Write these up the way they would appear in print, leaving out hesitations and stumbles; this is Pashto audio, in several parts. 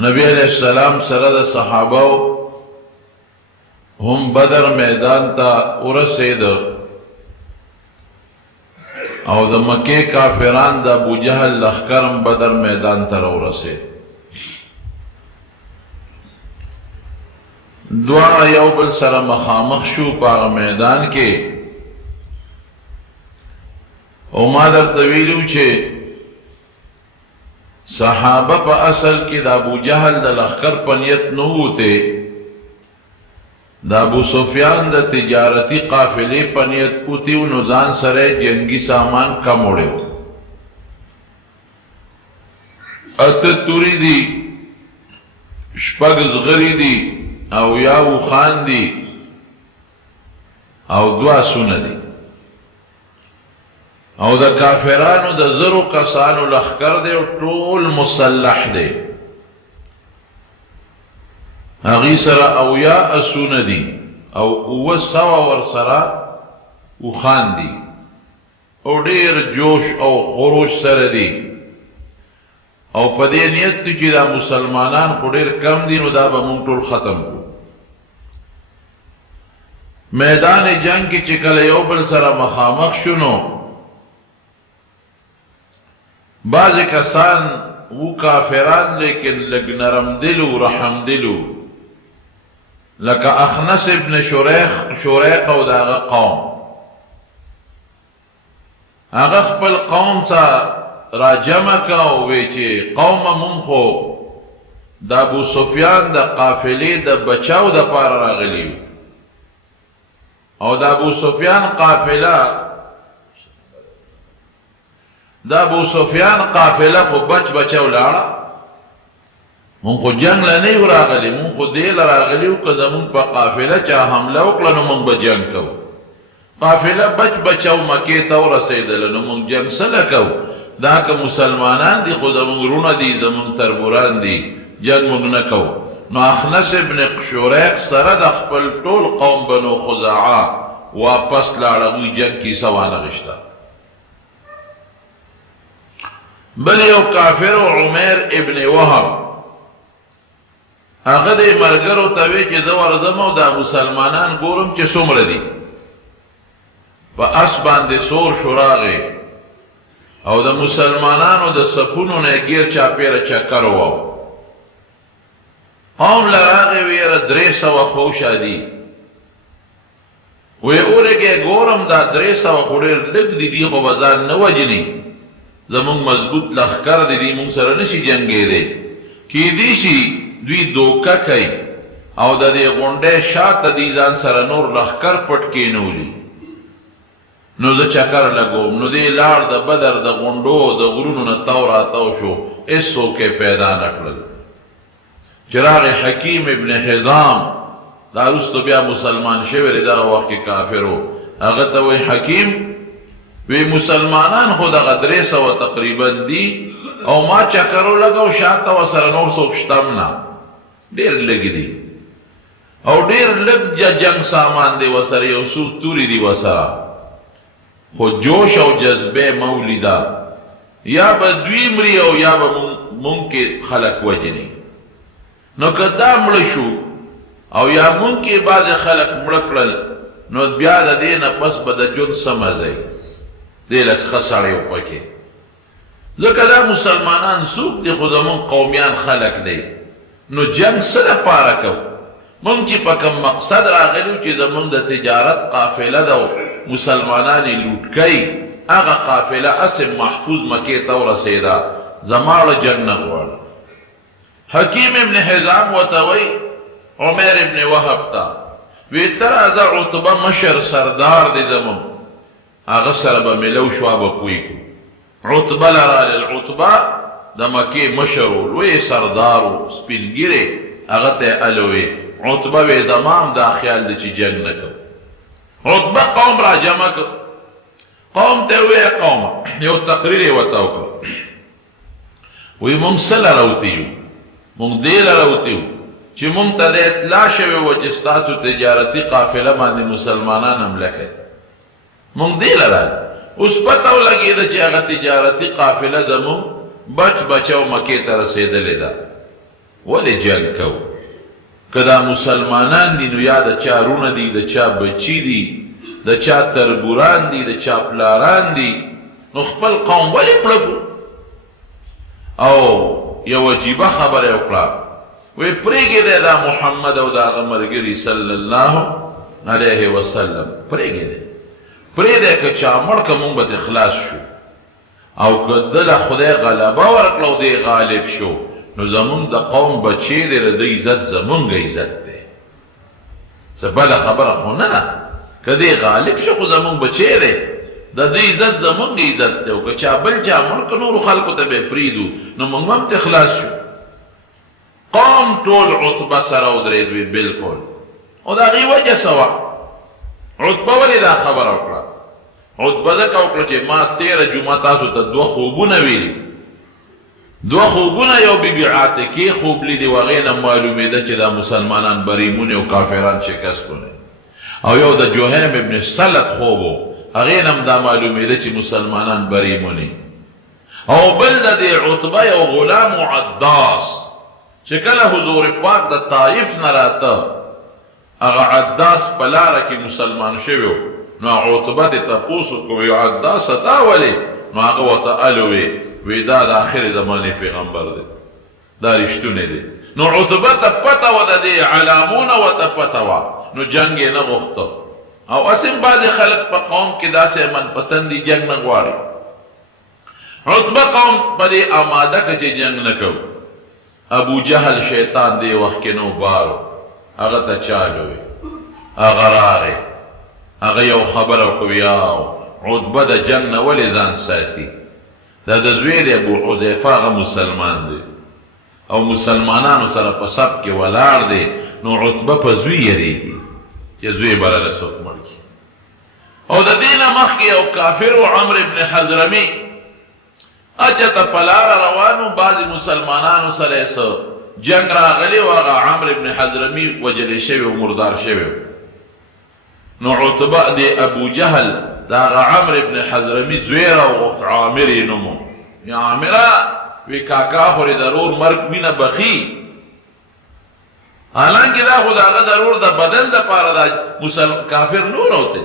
نبی علیہ السلام سره د صحابه هم بدر میدان ته ورسید او د مکه کافران د ابو جهل لخرم بدر میدان ته ورسید. دواړه یو بل سره مخامخ شو په میدان کې او ما درته ویلو چې صحابه په اصل کې د ابو جهل د لخر په نیت نه وته، د ابو سفیان د تجارتی قافلې په نیت وته او نو ځان سره جنگي سامان کم وړو. اته توري دي، شپږ زغري دي او یاو خان دي او دوا سونه دي او د کافرانو د زرو کسانو لخکر دی او ټول مسلح دی. هغې سره اویا اسونه دي او 900 ورسره اوښان دي او ډېر جوش او خروش سره دي او په دې نیت دی چې دا مسلمانان خو ډېر کم دي نو دا به مونږ ټول ختم کړو. میدان جنگ کې چې کله یو بل سره مخامخ شونو، بعض کسان و کافران لیکن لگ نرم دلو رحم دلو، لکه اخنس ابن شریق او داغه قوم. هغه خپل قوم ته را جمع کا او وی چې قوم مون خو د ابو سفیان د قافلې د بچاو د پاره راغلی او د ابو سفیان قافله خو بچاو لاړه، مون خو جنگ لنی راغلی، مون خو دیل راغلی او که زمون په قافله چا حمله وکړه نو مونږ به جنگ کوو. قافله بچاو مکې ته ورسېدله نو مونږ جنگ سره کوو. دا که مسلمانان دي خو زمونږ رونه دي، زمونږ تربوران دي، جنگ مونږ نه کوو. نو اخنس ابن شریق سره د خپل ټول قوم بنو خزاعه واپس لاړه، دوی جنگ کې سوا نه غشته. بل یو کافر عمیر ابن وهب، هغه د مرګرو ته وی چې زه ورځم او دا مسلمانان ګورم چې څومره دي. په اس باندې سور شو راغی او د مسلمانانو د صفونو نه غیر چاپیره چکر وو. قوم لراغی ویره 300 خوشا دي، وی اورګه ګورم دا 300 خوري لګ دي خو بازار نه وجني، زمون مضبوط لخر دي مون سره نشي جنگي دي کی دي شي دوی دوکا کوي او د دې غونډه شاته دي ځان سره نور لخر پټ کینولي. نو زه چکر لګوم نو دې لاړ د بدر د غونډو د غرونو نه توراتو شو، ایسو کې پیدا نکړل. چراغ حکیم ابن حزام دا رستو بیا مسلمان شوی دا وخت کې کافرو، هغه ته وی حکیم وی مسلمانان خو دغه 300 تقریبا دي او ما چکرو لګاو شاته وسره نور څوک شتم نه، ډېر لږ دي او ډېر لږ جنگ سامان دی وسره، یو څو توري دي وسره، خو جوش او جذبه مولیدا یا به دوی مري او یا به ممکن خلق وجني. نو کدا مړ شو او یا ممکن بعض خلق مړ کړل نو بیا د دې نه پس به د جون سمځي دې لک خسړې وپکې. ځکه دا مسلمانان څوک دي خو زمون قومیان خلق دی، نو جنگ سره پاره کو مونږ چې په کوم مقصد راغلو چې زمون د تجارت قافله ده مسلمانان لوټ کوي، هغه قافله اسم محفوظ مکې ته ورسېده، زماړه جنگ نه غواړي. حکیم ابن حزام وتوی عمیر ابن وهب تا وی تر از عتبه مشر سردار دی زمون، هغه سره به ملو شو به کوی عتبه لرا للعتبه د مکې مشر لوی سردار سپینګری، هغه ته الوی عتبه وی زمام دا خیال دی چې جنگ نه کوي. عتبه قوم را جمع کړ، قوم ته وی قوم یو تقریر وتاو کړ، وی مونږ سره راوتیو، مونږ دې راوتیو چې مونږ ته د اطلاع شوی و چې ستاسو تجارتي قافله باندې مسلمانان حمله کوي، مونږ دې لرل اوس پته ولګېده چې هغه تجارتي قافله زمون بچاو مکې ته رسېدلې ده. ولی جنگ کو که دا مسلمانان دی نو یا دا چا رونه دی دا چا بچی دی دا چا تربوران دی دا چا پلاران دی نو خپل قوم ولی پړکو او یو عجیبه خبره وکړه وی پریږي دی دا محمد او دا هغه ملګري صلی الله علیه وسلم پریږي دی پریږدی که چا مړ که مونږ به اخلاص شو او که دله خدای غلبه ورکړه او دی غالب شو نو زمونږ د قوم بچی دی د عزت زمونږ عزت دی څه بده خبره خو نه ده که دی غالب شو خو زمونږ بچی دی د دې عزت زمونږ عزت دی او که چا بل چا مړ که نورو خلکو ته به پرېږدو نو مونږ هم اخلاص شو قوم ټول عتبه سره ودرېد وي بلکل او د هغې وجه څه وه عتبه ولې دا خبره وکړه عتبه ځکه وکړه چې ما تېره جمعه تاسو ته دوه خوبونه ویلي دوه خوبونه یو بیبي عاتکې خوب لیدي و هغې نه معلومېده چې دا مسلمانان بریمونې او کافران شکستونه او یو د جوهیم ابن سلط خوب و هغې نه هم دا معلومېده چې مسلمانان بریمونې او بل د دې عتبه یو غلام عداس چې کله حضور پاک د طایف نه راته هغه عداس په لاره کې مسلمان شوی و نو عتبه ته تپوس وکړو وی عداسه دا ولې نو هغه ورته الوی وی دا د آخر زمانې پیغمبر دی دا رښتونی دی نو عتبه ته پته وه د دې علامونه ورته پته وه نو جنګ یې نه غوښته او اسیم بعضې خلک په قوم کې داسې منپسندي جنګ نه غواړي عتبه قوم په دې آماده که چې جنګ نه کوو ابو جهل شیطان دی وخت کې نو بارو هغه ته چالو وی هغه راغی هغه یو خبره وکړو یاو عتبه د جنګ نه ولې ځان ساتي دا د زوی دی ابو حذیفه هغه مسلمان دی او مسلمانانو سره په صف کې ولاړ دی نو عتبه په زوی یریږي چې زوی به راله څوک مړ کړي او د دې نه مخکې یو کافر و عمرو ابن حضرمي اچته په لاره روانو بعضې مسلمانانو سره یې څه جنګ راغلی و هغه عمرو ابن حضرمي وجلی شوی و مردار شوی نو عتبه د ابو جهل دا هغه عمرو ابن حضرمي زوی راوغوښت عامر یې نوم یا عامره وی کاکا خو د ورور مرګ مینه بخي حالانکه دا خو د هغه د ورور د بدل دپاره دا کافر نور وتی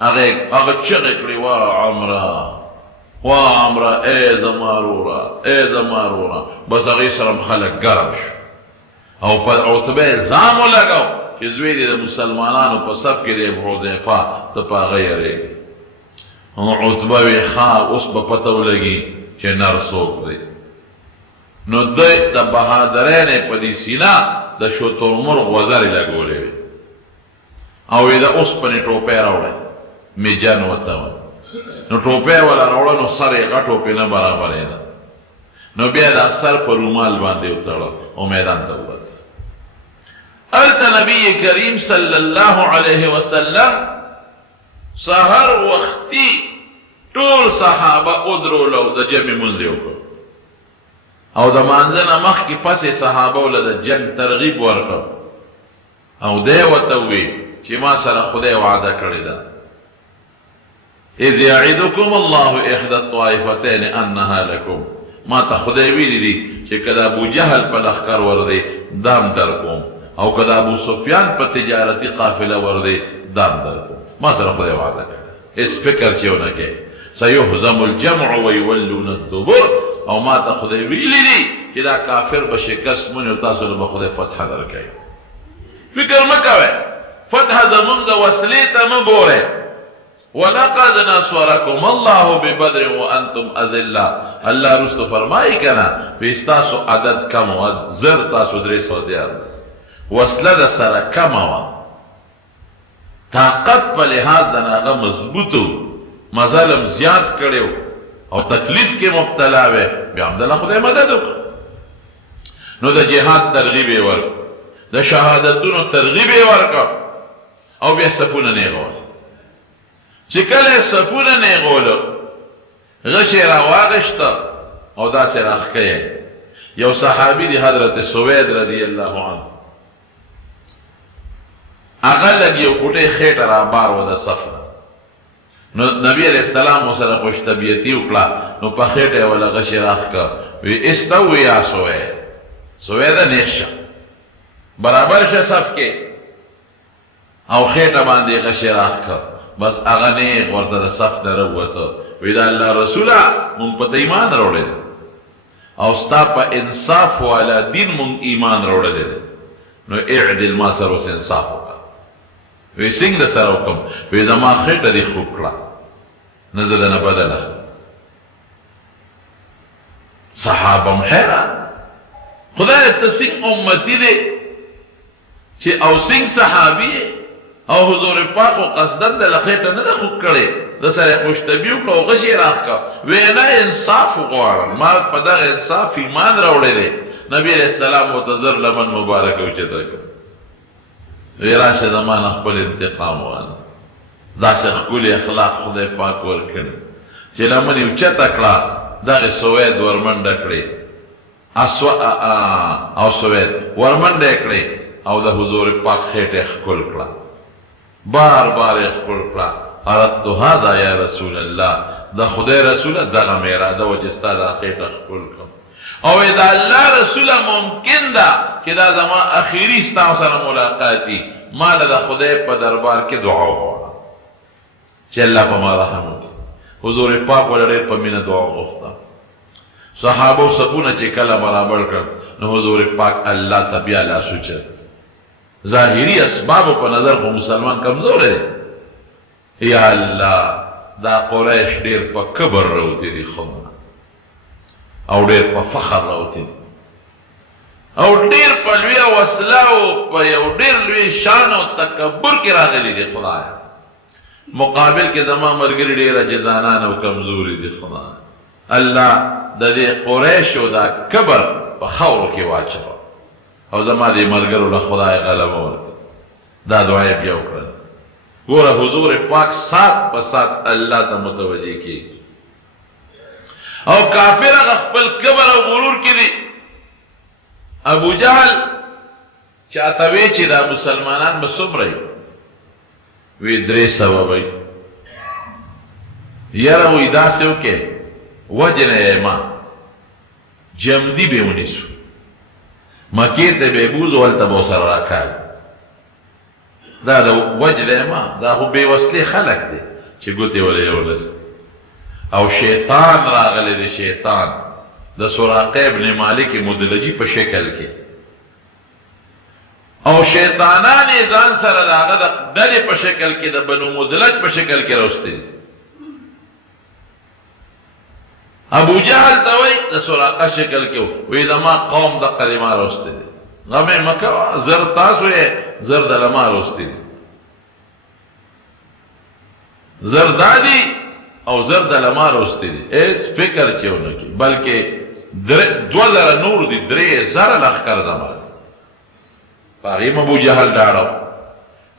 هغه چغې کړې وا عمره ای زما وروره ای زما وروره بس هغې سره هم خلک ګرم شو او په عتبه یې ځان ولګو چې زوی دی د مسلمانانو په صف کې دی ابو حذیفه ته په هغه یریږي نو عتبه وی ښه اوس به پته ولګي چې نر څوک دی نو دی د بهادرۍ نه په دې سینه د شترمرغ وزرې لګولې وې او یې د اوسپنې ټوپۍ راوړی میجن ورته وایي نو ټوپۍ وله راوړه نو سر یې غټ ټوپۍ نه برابرېده نو بیا د سر په رومال باندې وتړه او میدان ته ووت هلته نبی کریم صلی الله علیه وسلم سحر وختي ټول صحابه ودرولو د جمع مونځ یې وکړ او د مانځه نه مخکې پسې صحابه وله د جنګ ترغیب ورکړ او دی ورته ووی چې ما سره خدای وعده کړې ده اذ یعدکم الله احدى الطائفتین انها لکم ما ته خدای ویلی دي چې که د ابو جهل په لښکر ورځې دام در کوم او که د ابو سفیان په تجارتي قافله ورځې دام در کوم ما سره خدای وعده کړې هېڅ فکر چې ونه کوې سیهزم الجمع ویولون الدبر او ما ته خدای ویلی دي چې دا کافر به شکست مونې او تاسو له به خدای فتحه درکوي فکر مه کوئ فتحه زمونږ د وسلې ته مه ګورئ ولقد نصركم الله ببدر وانتم اذله الله رستو فرمایي کنه پیستاسو عدد کم و زر تاسو 314 وصله د سره کم و طاقت په لحاظ د هغه مضبوطو مظالم زیات کړو او تکلیف کې مبتلا وې بیا هم د خدای مدد وکړ نو د جهاد ترغیب یې ورکړ د شهادتونو ترغیب یې ورکړ او بیا صفونه نه غول چې کله صفونه نه غولو غش راواغشته او داسې راخکې یو صحابي دی حضرت سوید رضی الله عنه هغه لږ یو کوټې خېټه را بار و د صف نو نبی علیہ السلام سره خوش طبیعتي وکړه نو په خېټه ولا غش راخکه وی استوي یا سوید سویده نیخ شه برابر شه صف کې او خیټه باندې غشی راخ که بس هغه نیغ ورته د صف نه راووته وی د الله رسوله مونږ په ته ایمان راوړی دی او ستا په انصاف والا دین مونږ ایمان راوړلی دی نو اعدل ما سره اوس انصاف وکړه وی څنګه سره وکړم وی زما خیټه دې خوب کړه نه زه دنه بدل اخلم صحابه هم حیران خدای ته څنګه امتی دی چې او څنګه صحابي او حضور پاک او قصدن د لخیټه نه ده خوب کړی د سره خوشتبي وکړه او غشي راخ کا وینا انصاف غواړم ما په دغه انصاف ایمان راوړی دی نبی علیہ السلام متذر لمن مبارک اوچته کړ وی راشه زمان خپل انتقام وانه داسې ښکلي اخلاق خدای پاک ورکړي چې لمن یې اوچته کړه دغه سوید ورمنډه کړې او سوید ورمنډه کړې او د حضور پاک خیټه ښکل کړه بار بار یې ښکل کړه اردت هذا یا رسول الله دا خدای رسوله دغه مې اراده وه چې ستا دا خیټه ښکل کړم او دا الله رسوله ممکن ده چې دا زما اخیري ستا سره ملاقات وي ما له د خدای په دربار کې دعا وغواړه چې الله په ما رحم وکړي حضور پاک ولې ډېر په مینه دعا وغوښته صحابو صفونه چې کله برابر کړ نو حضور پاک الله ته بیا لاس اوچت ظاهري اسبابو په نظر خو مسلمان کمزور دی یا الله دا قریش ډېر په کبر راوتي دي خو او ډېر په فخر راوتي دي او ډېر په لویه وسله او په یو ډېر لوی شان او تکبر کې راغلي دي خدایه مقابل کې زما ملګري ډېر عاجزانان او کمزوري دي خدایه الله د دې قریشو دا کبر په خاورو کې واچوه او زما دې ملګرو له خدای غلبه ورکړه دا دعا یې بیا وکړه ګوره حضور پاک سات په سات الله ته متوجه کیږي او کافر هغه خپل کبر او غرور کې دي ابو جهل چاته وی چې دا مسلمانان به څومره وي 300 وي یاره وی داسې وکړې وجنه یې ما جمدي به ونیسو مکې ته به بوځو هلته به ورسره راکاږي دا د وجنه ما دا خو بېوسلې خلک دی چې ګوتې ولې ونیسي او شیطان راغلی دی شیطان د سراقه ابن مالک مدلجي په شکل کې او شیطانان یې ځان سره د هغه د ډلې په شکل کې د بنو مدلج په شکل کې راوستي دي ابو جهل ته وایي د سراقه شکل کې وایي زما قوم د قدیما راوستي دي غمې مه کوه زر تاسو یې زر د لما راوستي دي زر دا دي او زر د لما راوستي دي هېڅ فکر چې ونه کړي بلکې 2000 نور دي 3000 لښکر زما دي په هغې م ابو جهل ډاړه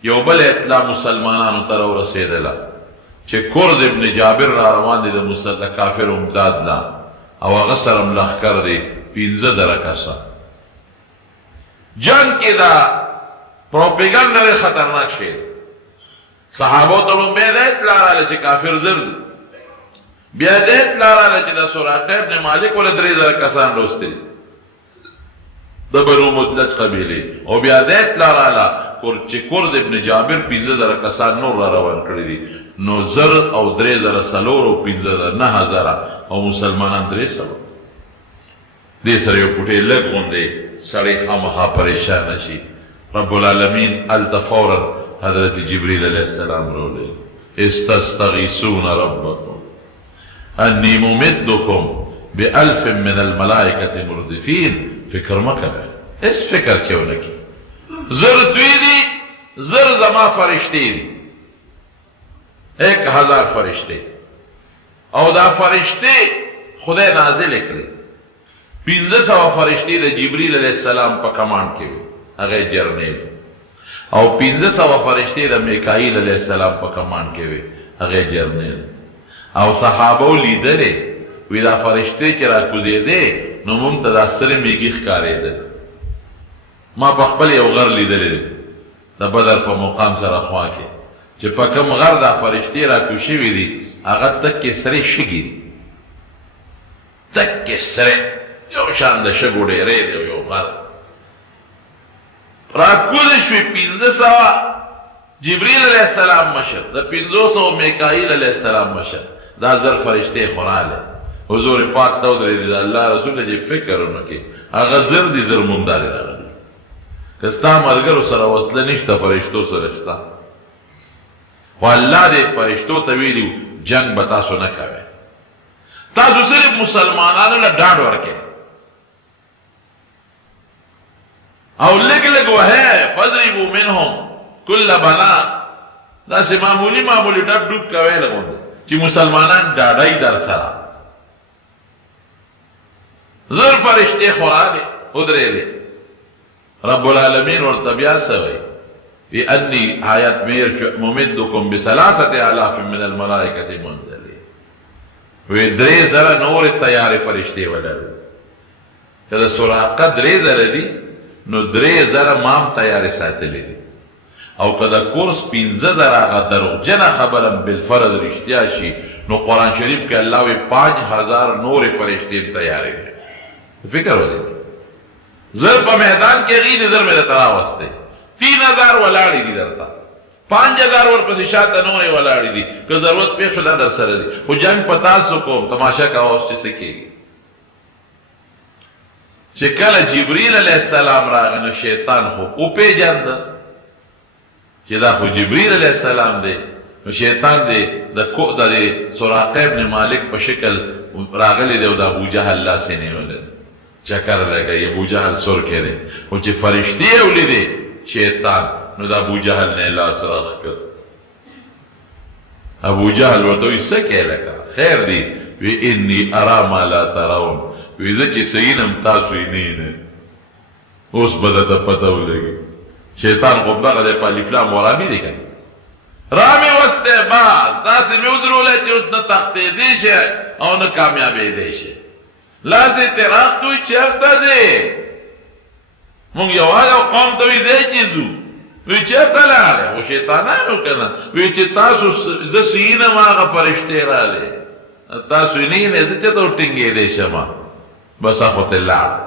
یو بل اطلاع مسلمانانو ته راورسېدله چې کرد ابن جابر را روان دي د کافر امداد لا او هغه سره م لښکر دی 15000 کسه جنگ کې دا پروپیګنډ ډېر خطرناک شی صحابو ته لومبی دا اطلاع راغله چې کافر زر دي بیا دا اطلاع راغله چې د سراقه ابن مالک ول 3000 کسان راوستي د بنو مدلج قبیلې او بیا دا اطلاع راغله چې کرد ابن جابر 15000 کسان نور را روان کړي دي نو زر او 3000 سلور او 15000 9000 او مسلمانان 300 دې سره یو پټې لږ غوندې سړی خامخا پریشان شي رب العالمین التفورا حضرت جبریل علیہ السلام رولے استستغیثون ربکم انی ممدکم بألف من الملائکت مردفین فکر مکوه اس فکر چیو نکی زر دوی دی زر زما فرشتی دی 1000 فرشتی او دا فرشتی خدای نازل کړي 1500 فرشتي د جبريل عليه السلام په کمانډ کې وي هغه جرنیل او 1500 فرشتي د میکائیل عليه السلام په کمانډ کې وي هغه جرنیل او صحابه لیدلې وی دا فرشتي چې راکوزېدې نو موږ ته د سره میږي ښکارېده ما په خپل یو غر لیدلې د بدر په مقام سره خوا کې چې په کوم غر دا فرشتي راکوشي وي دي هغه تک کې سره شګي تک کې سره یو شان د شګو ډېرې دی یو غر راکوز شوی 1500 جبریل علیہ السلام مشر د 500 میکائیل علیہ السلام مشر دا زر فرشتے خوراله حضور پاک ته درې الله رسول چې فکر ونکي هغه زر دي زر مونږ دالي راغلي کستا مرګرو سره وصله نشته فرشتو سره شته والله دې فرشتو ته ویلو جنگ به تاسو نه کوي تاسو صرف مسلمانانو له ډاډ ورکړئ او لګ لګ وه فضربوا منهم كل بنان دا سه معمولی ډب ډوب کوي لګون چې مسلمانان ډاډای در سره زر فرشته خوراله ودرېږي رب العالمین ورته بیا سوي بأني آیات میر ممدکم ب3000 من الملائکه منزلین وی درې زره نور تیار فرشته ولر کله سراقه درې زره دي نو درې زره مام تیار ساتلې دي او کله کورس 15000 هغه دروغجنه خبره بالفرض رښتیا شي نو قران شریف کې الله وی 5000 نور فرشتي تیار دي فکر ولې زر په میدان کې غید زر مې ترا واسطه 3000 ولاړې دي درته 5000 ورپسې شاته نورې ولاړې دي که ضرورت پېښ شو در سره دي خو جنگ پتا سو کوم تماشا کا اوس چې سکیږي چې کله جبرئیل علیہ السلام راغی نو شیطان خو او پیجاند چې دا خو جبرئیل علیہ السلام دی نو شیطان دی د سراقه ابن مالک په شکل راغلی دی او د ابو جهل لاس یې نیولې چکر لګی ابو جهل سر کړي او چې فرشتي ولیدي شیطان نو د ابو جهل نه لاس راخ کړ ابو جهل ورته وی سکه لکه خیر دی وی انی ارا ما لا ترون وی زه چې سینم تاسو یې نه اوس بده ته پته ولګي شیطان خو دغه د پالیفلام ورامي دی کنه رامي واسطه بعد داسې مې ودرولې چې اوس نه تختې دی شه او نه کامیابې دی شه لاسه تراخ دوی چرته دی مونږ یو قوم ته وی دی چې زو وی چرته لاړې او شیطانانو کنه وی چې تاسو ز سینه ماغه فرشته رااله تاسو نه نه زه چې ته ټینګې دی شمه بس اخوت الله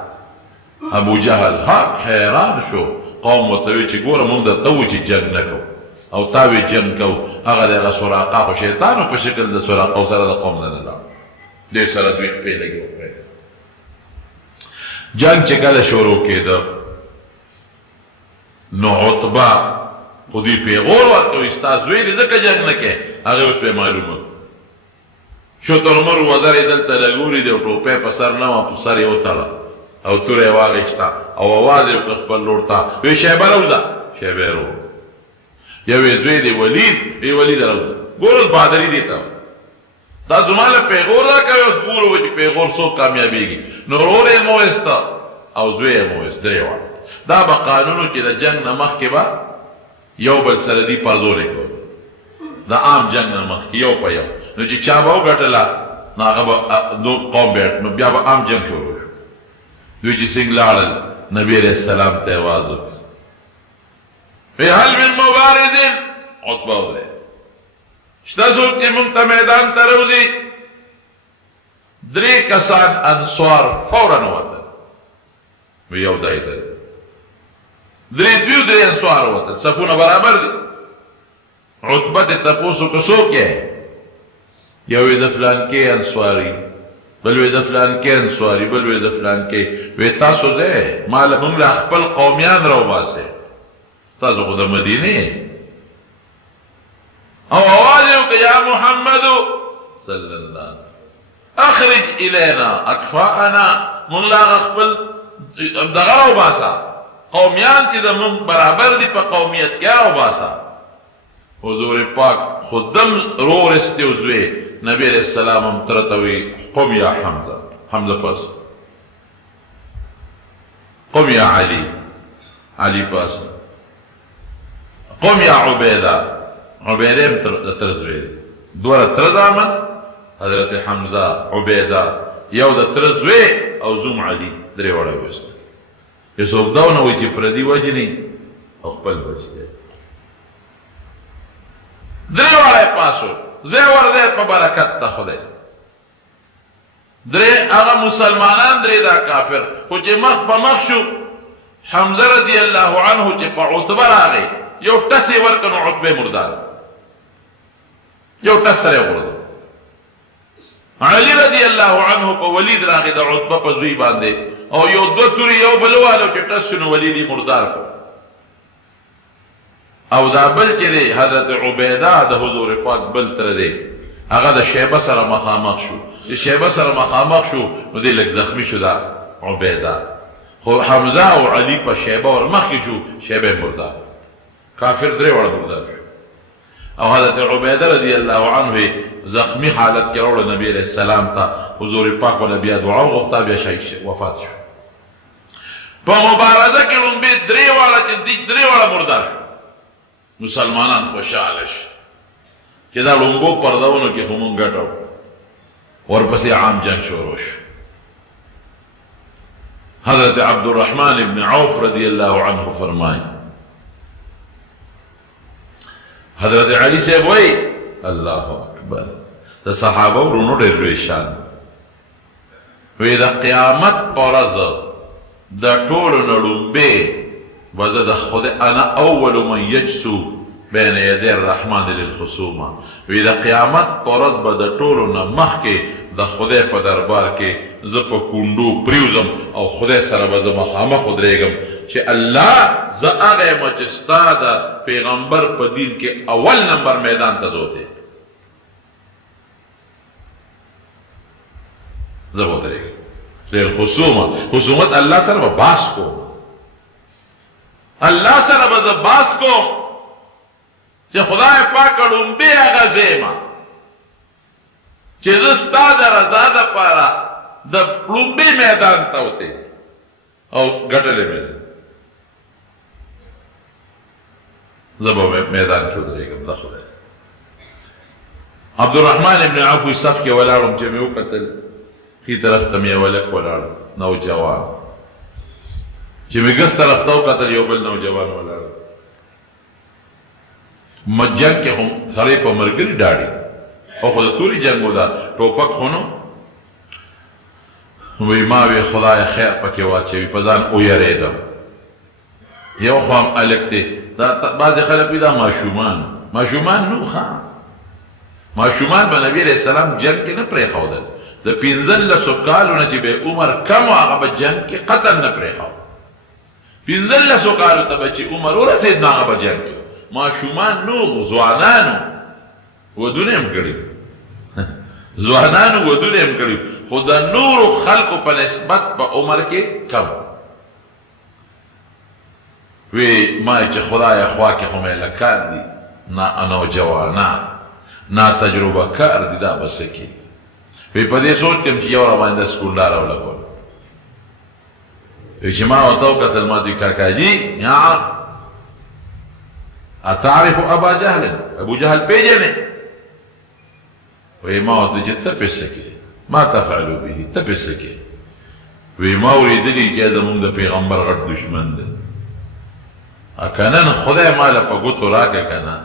ابو جهل حق حیران شو قوم وتوی چې ګوره مونږ د تو چې جنگ نکو او تاوی جنگ کو هغه د سراقه او شیطانو په شکل د سراقه او سره د قوم نه لاله دې سره دوی په لګي جنگ چې کله شروع کېده نو عتبہ خودی پیغور ورته استاد ویل ځکه جنگ نه کې هغه اوس په معلومه شو تر عمر وزر دلته لګوري دی ټوپه په سر نه او په سر یې وتاړه او تورې واغشتا او आवाज یې خپل لورتا وی شیبه راوځه شیبه ورو یوې دوی دی ولید راوځه ګورل بادری دی ته دا زماله پیغور راکوي او ګورو چې پیغور سو کامیابیږي نو ورې مو استا او زوی مو است دیوا دا به قانونو چې د جنگ نه مخکې به یو بل سره دی پازورې کو دا عام جنگ نه مخکې یو په یو نو چې چا به وګټله نو هغه به نو قوم بیټ نو بیا به عام جنگ شروع شو دوی چې څنګه لاړل نبی علیہ السلام ته आवाज وکړ په هل من مبارز عتبہ وره شته څوک چې موږ ته میدان ته راوځي درې کسان انصار فورا وته یو دای دی درې انصار وته صفونه برابر دي عتبہ ته تاسو کو څوک یې یو د فلان کې انصاری بل وی د فلان کې انصاری بل وی د فلان کې وی تاسو ده مال موږ خپل قومیان راو باسه تاسو خو د مدینه او آواز یو کہ یا محمد صلی اللہ اخرج الینا اکفاءنا من لا خپل دغه باسا قومیان چې زمون برابر دي په قومیت کې او باسا حضور پاک خودم رو رستوزوي نبی علیہ السلام هم ترتوي قم یا حمزه پاس قم یا علی پاس قم یا عبیده ترزوی دوره ترزامن حضرت حمزه عبیده یو د ترزوی او زوم علی درې وړه وست یو څوک دا نه وای چې پردي وجنی او خپل بچی درې وړه پاسو زه ورده په برکت ته خدای درې هغه مسلمانان درې دا کافر خو چې مخ په مخ شو حمزه رضی الله عنه چې په عتبه راغی یو ټسې ورکنو عتبه مردار یو ټس سره ورغله علی رضی الله عنه په ولید راغی د عتبه په زوی باندې او یو دو توري یو بلوالو چې ټس شنو ولیدی مردار کو او دا بل چې دی حضرت عبیده د حضور پاک بل تر دی هغه د شیبه سره مخامخ شو چې شیبه سره مخامخ شو نو دی لږ زخمی شو دا عبیده خو حمزه او علی په شیبه ور مخکې شو شیبه مردار کافر درې وړه مردار شو او حضرت عبیده رضی الله عنه زخمی حالت کې راوړل نبی علیہ السلام ته حضور پاک ول بیا دعا وغوښته بیا شهید وفات شو په مبارزه کې لومبي درې واړه چې درې واړه مردار مسلمانان خوشاله شي چې دا لومبو پرداونو کې خو مونږ ګټو ورپسې عام جنگ شروع شو حضرت عبد الرحمن ابن عوف رضی الله عنه فرمائے حضرت علی صاحب وای الله اکبر د صحابه ورونو ډېر لوی شان وی د قیامت پر ورځ د ټولو نه لومبې وزه د خدای انا اول من یجسو بین یدی الرحمن للخصومه وی د قیامت پر ورځ به د ټولو نه مخکې د خدای په دربار کې زه په کونډو پریوزم او خدای سره به زه مخامخ ودرېږم چې الله زه هغه یم چې ستا د پیغمبر په دین کې اول نمبر میدان ته ځوتی زه به ودرېږم للخصومه خصومت الله سره به باس کوم الله سره به زه باس کوم چې خدای پاک لومبې هغه ځایما چې زه ستا د رضا دپاره د لومبې میدان ته وتې او ګټلې مې زه به میدان کې ودرېږم د خدای عبدالرحمن ابن عوف صف کې ولاړم چې مې وکتل ښي طرف ته مې یو هلک ولاړ نوجوان چې مې ګس طرف ته وکتل یو بل نوجوان ولاړ جنګ کې هم سړی په ملګري ډاډي او خو د توري جنګ و دا ټوپک خو نو وی ما وی خدای خیر پکې واچوي په ځان ویرېدم یو خو هم هلک دی دا بعضې خلک وي دا ماشومان نو ښه ماشومان به نبي علیه السلام جنګ کې نه پرېښودل د 15 کالو نه چې به عمر کم و هغه به جنګ کې قطعا نه پرېښود 15 کالو ته به چې عمر ورسېد نو هغه به جنګ کې ماشومان نو ځوانانو ودونه هم کړي ځوانانو ودونه هم کړي خو د نورو خلکو په نسبت په عمر کې کم وی ما چې خدای خوا کې خو مې لکان دي نوجوانان نا تجربه کار دي دا بس کې وی په دې سوچ کې چې یو را باندې سکولدار ولګول وی چې ما ورته وکتل ما دې کاکاجي یا اتعرف ابا جهل ابو جهل پیژنې وی ما ورته چې ته پسې کې ما تفعلوا به ته پسې کې وی ما ولیدلي چې زموږ د پیغمبر غټ دشمن دی اکنه خدای مالا په ګوتو راکړه کنه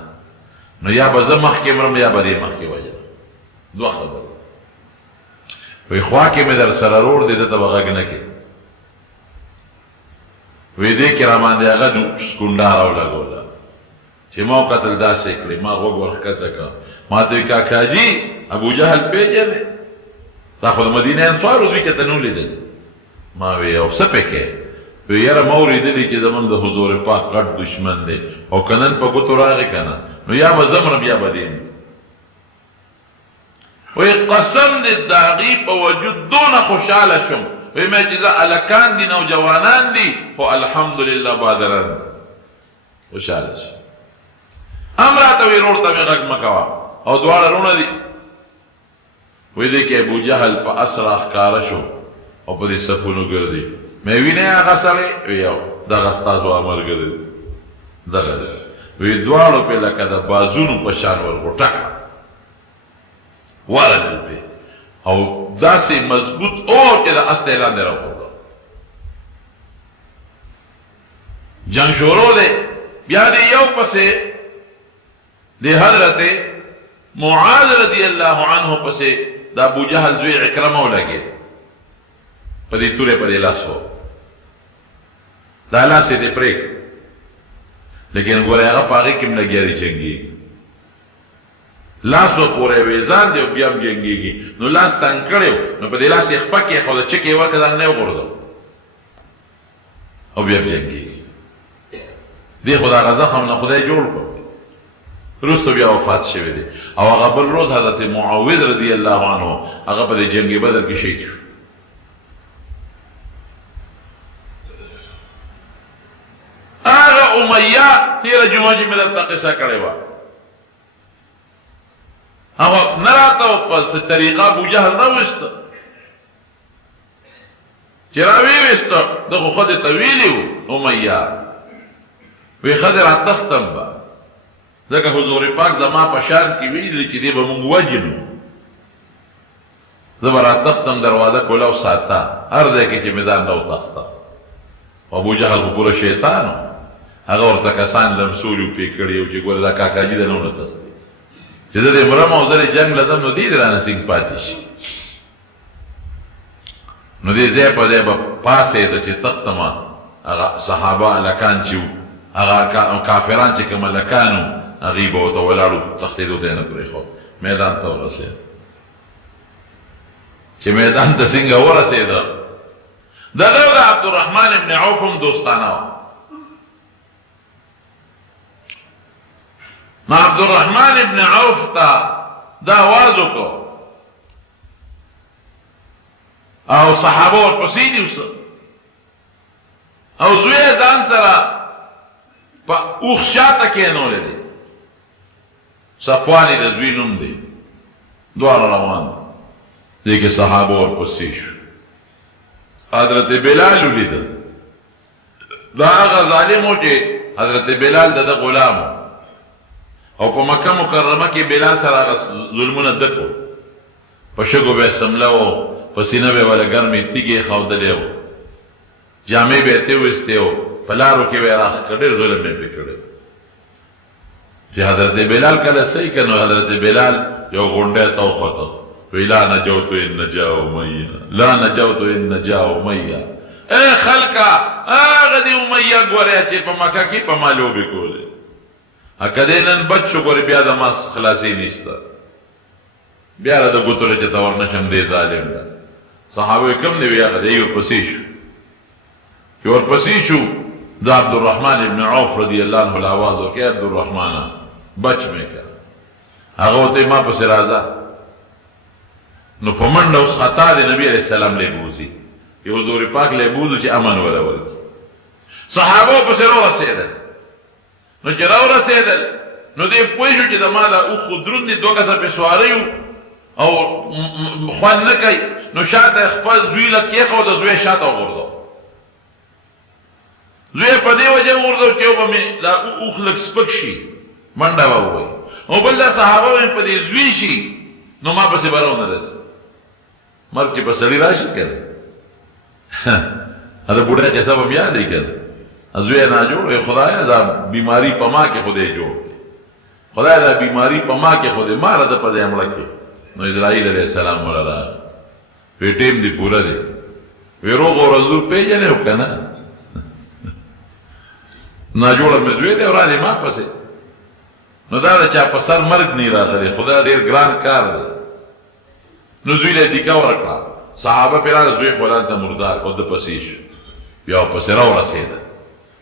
نو یا به زه مخکې مرم یا به دې مخکې وجه دوه خبرې وی خوا کې مې در سره روړ دی دته به غږ نه کې وی دې کې را باندې هغه سکونډاره ولګوله چې ما وکتل داسې کړې ما غوږ ورښکته کړه ما ته وی کاکاجي ابو جهل پیژنې دا خو د مدینې انصارو دوی چې ته نه لیدل ما وی او څه پکې وی یاره ما اورېدلي چې زموږ د حضور پاک غټ دشمن دی او که نن په ګوتو راغی که نه نو یا به زه مرم یا به دې وی قسم دې د هغې په وجود دونه خوشحاله شم وی مې چې زه هلکان دي نوجوانان دي خو الحمدلله بادران خوشحاله شم هم راته وی روړ ته مې غږ مه کوه او دواړه رونه دي وی دې کې ابو جهل په اسره ښکاره شو او په دې صفونو ګرځي مې وینې هغه سړی وی یو دغه ستاسو ملګری دغه دی وی دواړو پې لکه د بازونو په شان ورغوټه کړه ورغلل پې او داسې مضبوط او چې د اس نه لاندې راوغورځاو جنګ شروع دی بیا دې یو پسې د حضرت معاذ رضی الله عنه پسې د دا ابو جهل زوی عکرمه ولګید په دې تورې په دې لاس وو دا لاس یې پرېږ لیکن ګوره هغه په هغې کې هم لګیا دی جنګېږي لاس و پورې ویزان دی او بیا هم جنګېږي نو لاس تنګ کړی و نو په دې لاس یې خپه کېښوده چک یې ورکړه ځان نه یې وغورځو او بیا هم جنګېږي دې خو د هغه زخم نه خدای جوړ کړ وروسته بیا وفات شوی دی او هغه بل روز حضرت معاوض رضی الله عنه هغه په دې جنګ بدر کې شهید شو هغه امیه تېره جمعه چې مې درته قصه کړې وه هغه نه راته په څه طریقه ابوجهل نه ویسته چې را ویویسته ده خو ښځې ته ویلي وو امیه وی ښځې راتښتم به ځکه حضور پاک زما په شان کې ویلي چې دی به مونږ وجنو زه به راتښتم دروازه کولاو ساته هر ځای کې چې مې ځان نه وتښته ابوجهل خو پوره شیطان و هغه ورته کسان لمسولي و پې کړي و چې ګوره دا کاکاجي ده نه ونه تښتي چې زه دې مرم او زه دې جنګ لځم نو دې رانه سینګ پاتې شي نو دې ځای په ځای به پاسېده چې تښتمه هغه صحابه هلکان چې وو هغه کافران چې کوم هلکان وو هغوی به ورته ولاړو تښتېدو ته یې نه پرېښود میدان ته ورسېد چې میدان ته څنګه ورسېده د ده او د عبدالرحمن ابن عوف هم دوستانه وه نو عبدالرحمن ابن عوف ته دا آواز وکړو او صحابه ورپسې دي اوس او زوی یې ځان سره په اوښ شاته کېنولی دی صفوان یې د زوی نوم دی دواړه روان دي کې صحابه ورپسې شو حضرت بلال ولیده دا هغه ظالم و چې حضرت بلال د ده غلام او په مکه مکرمه کې بلال سره هغه ظلمونه ډک وو په شګو به یې سمله و په سینه به یې وله ګرمې تیږې یې ښودلې و جامې به یې تې ویستې و په لارو کې به یې راښکه ډېر ظلم یې پرې کړی چې حضرت بلال کله صحیح که نو حضرت بلال یو غونډی ته وخوته وی لا نجوت ان نجا امیہ لا نجوت ان نجا امیہ اے خلقا هغه دی امیہ ګورې چې په مکه کې په ما لوبې کولې که دی نن بچ شو ګورې بیا زما خلاصي نشته بیا را د ګوتو چې ته ورنشم دی ظالم ده صحابه کم دی وی هغه دی ورپسې شو چې ورپسې شو د عبدالرحمن ابن عوف رضی الله عنه الآواز وکړ عبدالرحمن بچ مې که هغه ورته ما پسې راځه نو په منډه اوس خطا دی نبی علیه السلام لیبوزي چې حضور پاک لیبوزو چې امن وله ورکړي صحابه پسې راورسېدل نو چې راورسېدل نو دی پوه شو چې د ما دا اوښ دروند دي دوه کسه پې سواری وو او خوند نه کوي نو شاته یې خپل زوی له کېښوده زوی یې شاته وغورځو زوی یې په دې وجه وغورځو چې یو به مې دا اوښ لږ سپک شي منډه به ووایي او بل دا صحابه به مې په دې زوی شي نو ما پسې به راونه رسي مرګ چې په سړي راشي که نه د بوډۍ قصه به م یادوي که نه زوی یې ناجوړ وی خدایه دا بیماري په ما کې خدای جوړ کړي خدایه دا بیماري په ما کې خدای ما را ده په دې مړه کې نو اسرائیل علیه السلام وله راغی وی ټیم دې پوره دی وی روغ او رزور پېژنې او که نه ناجوړه مې زوی دی او راغلی ما پسې نو دا د چا په سر مرګ نه راغلی خدای ډېر ګران کار دی نو زوی له دیکه ورکړه صحابه پې راغله زوی خو هلته مردار کړ ده پسې شو بیا ورپسې راورسېده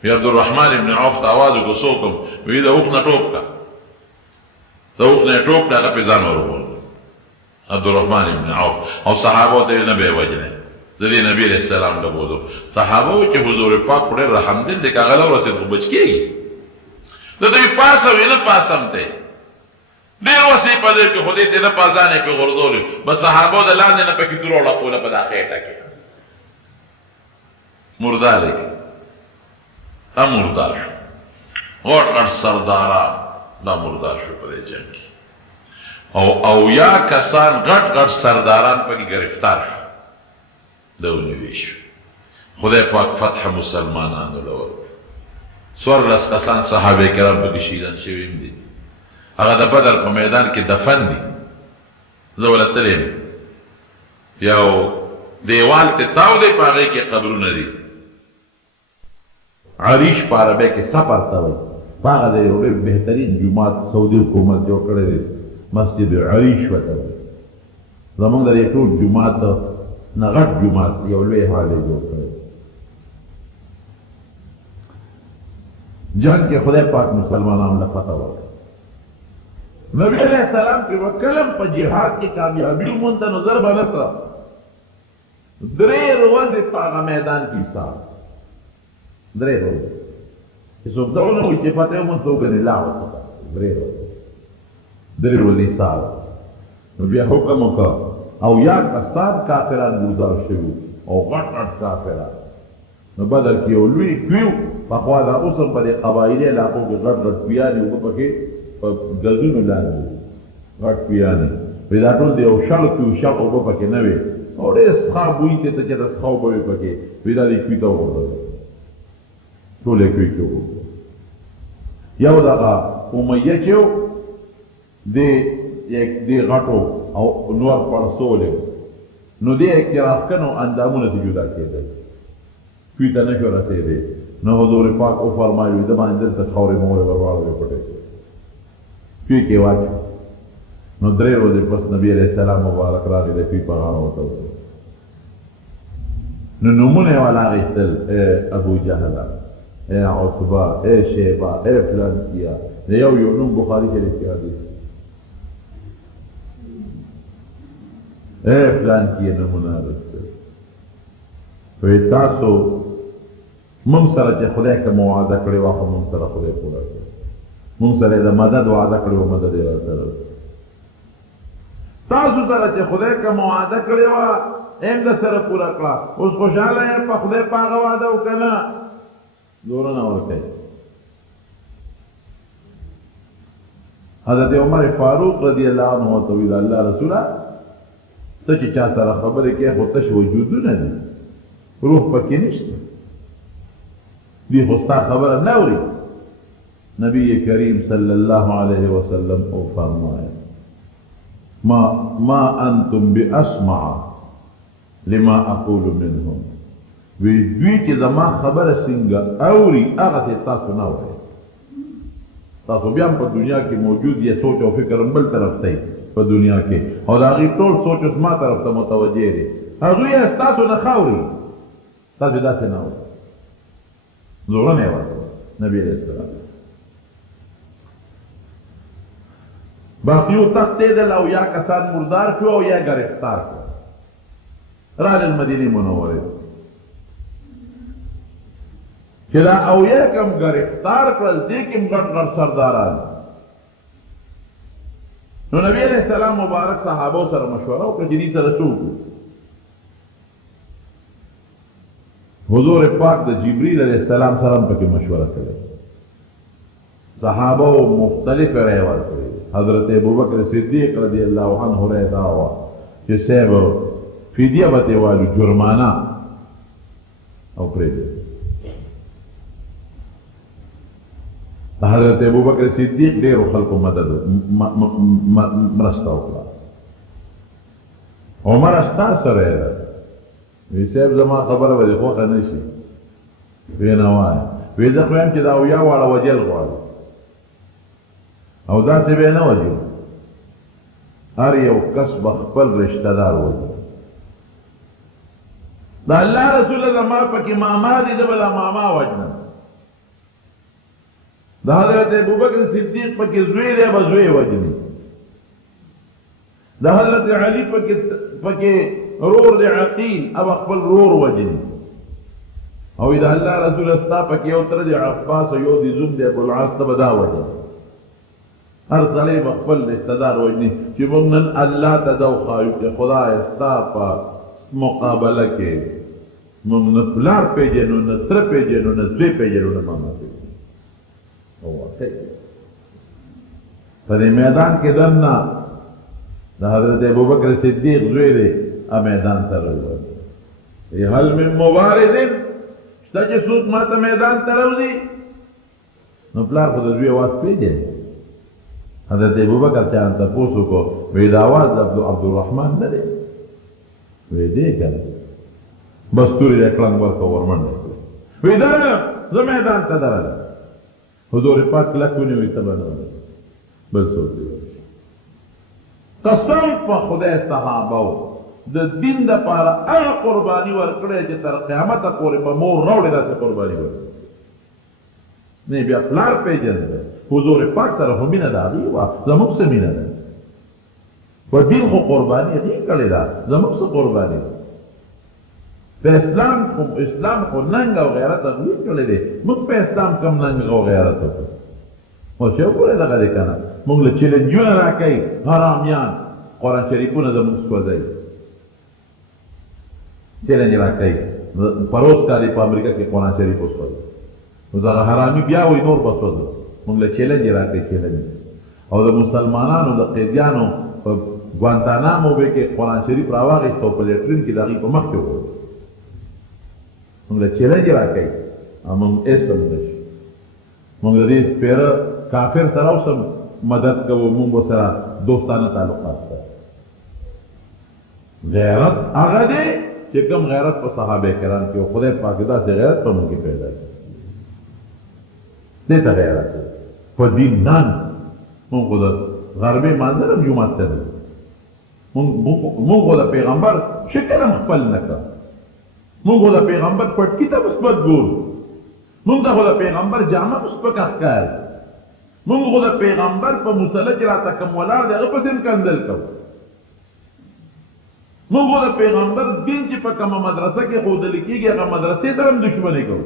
وی عبدالرحمن ابن عوف ته آواز وکړو څوک یم وی د اوښ نه ټوپ کړه د اوښ نه یې ټوپ کړه هغه پې ځان ورغورځو عبدالرحمن ابن عوف او صحابو ته یې نه به یې وجنی د دې نبي علیه السلام له بوزو صحابه وو چې حضور پاک خو ډېر رحمدل دی که هغه له ورسېد خو بچ کېږي د دوی پاسه وي نه پاسم دی ډېر وسې په دې کې خو دې ته نه پازان یې پې غورځولي بس صحابو د لاندې نه پکې دروړه غړپوله په دا خېټه کې مردار یې دا مردار شو غټ غټ سرداران دا مردار شو په دې جنګ کې او یا کسان غټ غټ سرداران پکې گرفتار شو دا ونیوی شو خدای پاک فتح مسلمانانو له ورکړ څوارلس کسان صحابه کرام پکې شهیدان شوي هم دي هغه د بدر په میدان کې دفن دي زه ولته تللی یم یو دیوال ته تاو دی پاغه کې قبرونه دي عریش په عربی کې سفر ته وایي پاغه دی یو ډېر بهترین جومات سعودي حکومت جوړ کړی دی مسجد عریش ورته وایي زمونږ د دې ټول جومات نه غټ جومات یو لوی حال یې جوړ کړی جنگ کې خدای پاک مسلمانانو له فتح ورکړه نبی علیہ السلام چې وکلم په جهاد کې کامیابي ومونده نو ضربه نه کړه درې ورځې په هغه میدان کې ایسار درې ورځې چې څوک دغه نه وایي چې فتح ومونده څوک یې لا وکړه درې ورځې ایسار نو بیا حکم وکړه او یا کسان کافران ګردار شوي او غټ غټ کافران نو بدل کې یو لوی کویو پخوا دا اوس هم په دې قبایلي علاقو کې غټ غټ کویانې اوبه پکې په ګزونو لاندې غټ کویانې وایي دا ټول د یو شل کویو شل اوبه پکې نه وې او ډېر څښا بوی ته چې د څښا اوبه وې پکې وایي دا دې کوي ته وغورځوه ټول یې کوي کې وغورځوه یو دغه امیه چې و دې غټو او نور پړسولې نو دې کې راښکنو اندامونه ته جدا کېدل کوي ته نه شو رسېدی نو حضور پاک وفرمایل د باندې دلته خاورې مورې ور واړوې پټې کوي کې واچو نو درې ورځې پس نبي علیه السلام مبارک راغی د کوي په غاړه ورته نو نومونه یې والا اخیستل ای ابو جهله ای عتبه ای شیبه ای فلان کیا د یو نوم بخاري شریف کې حدیث ای فلان کیا نومونه اخیستل وایي تاسو مونږ سره چې خدای کوم وعده کړې وه خو مونږ سره خدای پوره کړه مونږ سره یې د مدد وعده کړې وه مدد یې راسره تاسو سره چې خدای کوم وعده کړې وه هم د سره پوره کړه اوس خوشحاله یې په خدای په هغه وعده وکړه نه زوره نه ورکوي حضرت عمر فاروق رضی الله عنه ورته ویل الله رسوله ته چې چا سره خبرې کوې خو تش وجودونه دي روح پکې نشته دی خستا خبر نوری نبی کریم صلی اللہ علیہ وسلم او فرمائے ما انتم باسمع لما اقول منهم وی دوی چې زما خبر څنګه اوري هغه تاسو نه اورئ تاسو بیا په دنیا کې موجود یې سوچ او فکر بل طرف ته په دنیا کې او دا غي ټول سوچ ما طرف ته متوجه دي هغه یې تاسو نه خاوري تاسو داسې نه اورئ زوره نه ورته نبی علیہ السلام باقیو تختیدل او یا کسان مردار شو او یا گرفتار شو رال مدینه منوره چې دا او یا کم گرفتار کړل دې کې غټ غټ سرداران نو نبی علیہ السلام مبارک صحابه سره مشوره وکړه چې دې سره څوک حضور پاک د جبریل علیہ السلام سره پکې مشوره کړې صحابه مختلف رائے ورکړي حضرت ابوبکر صدیق رضی الله عنه رائے دا و چې سبب فدیه وته والو جرمانه او پرې حضرت ابوبکر صدیق ډېر خلکو مدد مرسته وکړه عمر استا سره وی صاحب زما خبره به دې خوښه نه شي وی نه وایه وی زه خو یم چې دا اویا واړه وجل غواړي او داسې به یې نه وجو هر یو کس به خپل رشته دار وجو د الله رسول زما پکې ماما دي زه به دا ماما وجنم د حضرت ابوبکر صدیق پکې زوی دی به زوی وجني د حضرت علي پکې رور دی عقیل اب خپل رور وجني او اذا الله رسول استا پکې یو تر دی عباس او یو دی زوم دی ابو العاص ته بدا وجه هر ځلې خپل استدار وجني چې موږ نن الله ته دو خایو چې خدای استا په مقابله کې موږ نه پلار پیژنو نه تر پیژنو نه زوی پیژنو نه ماما پیژنو او په دې میدان کې دنه د حضرت ابوبکر صدیق زوی دی میدان ته راوځي هل من مبارز شته چې څوک ماته میدان ته راوځي نو پلار خو د زوی اواز پیژني حضرت ابوبکر چا ته پوښتنه وکړه وی دا اواز د عبدالرحمن نه دی وی دی کنه بس توری دی کلنگ ورکا ورمنده وی درم زه میدان ته درلم حضور پاک کلک ونیوی ته به نه بل څوک دی قسم په خدای صحابه د دین دپاره هغه قرباني ورکړی چې تر قیامته پورې به مور راوړې داسې قرباني ورکړي نه بیا پلار پېژنده حضور پاک سره خو مینه د هغې وه زموږ څه مینه ده په دین خو قرباني هغې کړې ده زموږ څه قرباني ده په اسلام خو ننګ او غیرت هغوی کړی دی موږ په اسلام کم ننګ او غیرت وکړو خو چې وګورئ دغه دی که نه موږ له چیلنجونه راکوي حرامیان قرآن شریفونه زموږ سوځوي چیلنج راکوي پروس کالي په امریکا کې قرآن شریف وسوځي نو دغه حرامي بیا وایي نور به سوځو موږ له چیلنج راکوي چیلنج او د مسلمانانو د قیدیانو په ګوانتانامو به کې قرآن شریف راواخیست او په لیټرین کې د هغې په مخ کې وغورځي موږ له چیلنج راکوي او موږ اسم نه شو موږ د دې سپېره کافر سره اوس هم مدد کوو موږ ورسره دوستانه تعلقات سره غیرت هغه دی چې کوم غیرت په صحابه کرام کې او خدای پاک داسې غیرت په موږ کې پیدا کړي دې ته غیرت په دین نان موږ خو د غربي مانځل هم جومات ته ځو موږ خو د پیغمبر شکل هم خپل نه کړ موږ خو د پیغمبر پټکي ته مثبت ګورو موږ خو د پیغمبر جامه مثبت ښکاري موږ خو د پیغمبر په مسله چې راته کوم ولاړ دی هغه پسې هم کنځل کوو موږ خو د پیغمبر دین چې په کومه مدرسه کې ښودل کېږي هغه مدرسې سره هم دښمني کوو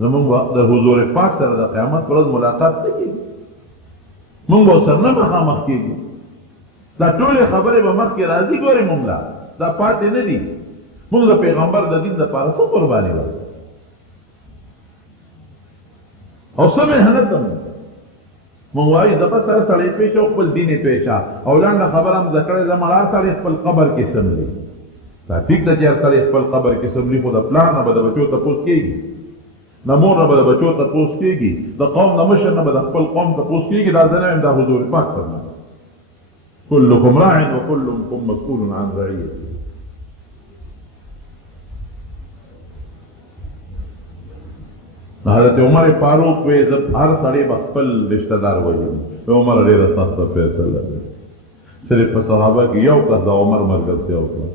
زمونږ د حضور پاک سره د قیامت پر ورځ ملاقات نه کېږي موږ به ورسره نه مخامخ کېږو دا ټولې خبرې به مخکې راځي ګورې موږ لا دا پاتې نه دي موږ د پیغمبر د دین دپاره څه قرباني ورکړو او څه محنت هم موږ وایو دغه سره سړی پېښه او خپل دین یې پېښه او لنډه خبره هم زده کړې ده مړه سړی خپل قبر کې سملي دا ټیک ده چې هر سړی خپل قبر کې سملي خو د پلار نه به د بچو تپوس کېږي د مور نه به د بچو تپوس کېږي د قوم د مشر نه به د خپل قوم تپوس کېږي دا زه نه یم دا حضور پاک فرمایي كلكم راع وكلكم مسؤول عن رعيته حضرت عمر فاروق وی زب هر سړی به خپل رشتہ دار وژني عمر ډېره سخته فیصله ده صرف په صحابه کې یو کس د عمر ملګرتیا وکړه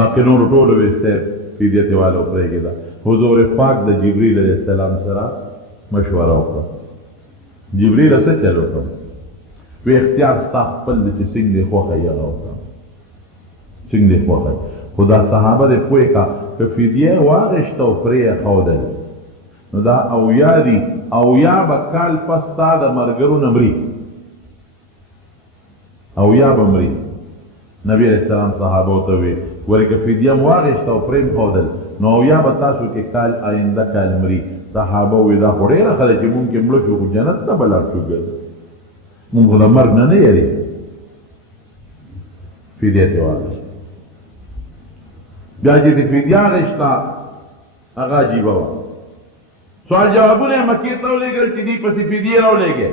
باقي نورو ټولو وی صاحب فدیتې والا پرېږده حضور پاک د جبریل علیه السلام سره مشوره وکړه جبریل څه چل وکړه وی اختیار ستا خپل دی چې څنګه دې خوښه یې هغه وکړه څنګه دې خوښه خو دا صحابه دې پوه کا که فدیه واغېسته او پرې یې ښودل نو دا اویا دي اویا به کال پس تا د مرګرو نه مري اویا به مري نبی علیه السلام صحابه ته وی ورې که فدیه م واغېسته او پرې م ښودل نو اویا به تاسو کې کال آینده کال مري صحابه وی دا خو ډېره ښه ده چې مونږ کې مړه شو خو جنت ته به لاړ شو مونږ خو د مرګ نه یېرېږو فدیه ترې واغېسته بیا چې د فدیه اخېسته هغه عجیبه وه سوال جوابونه یې مکې ته ولېږل چې دوی پسې فدیه راولېږې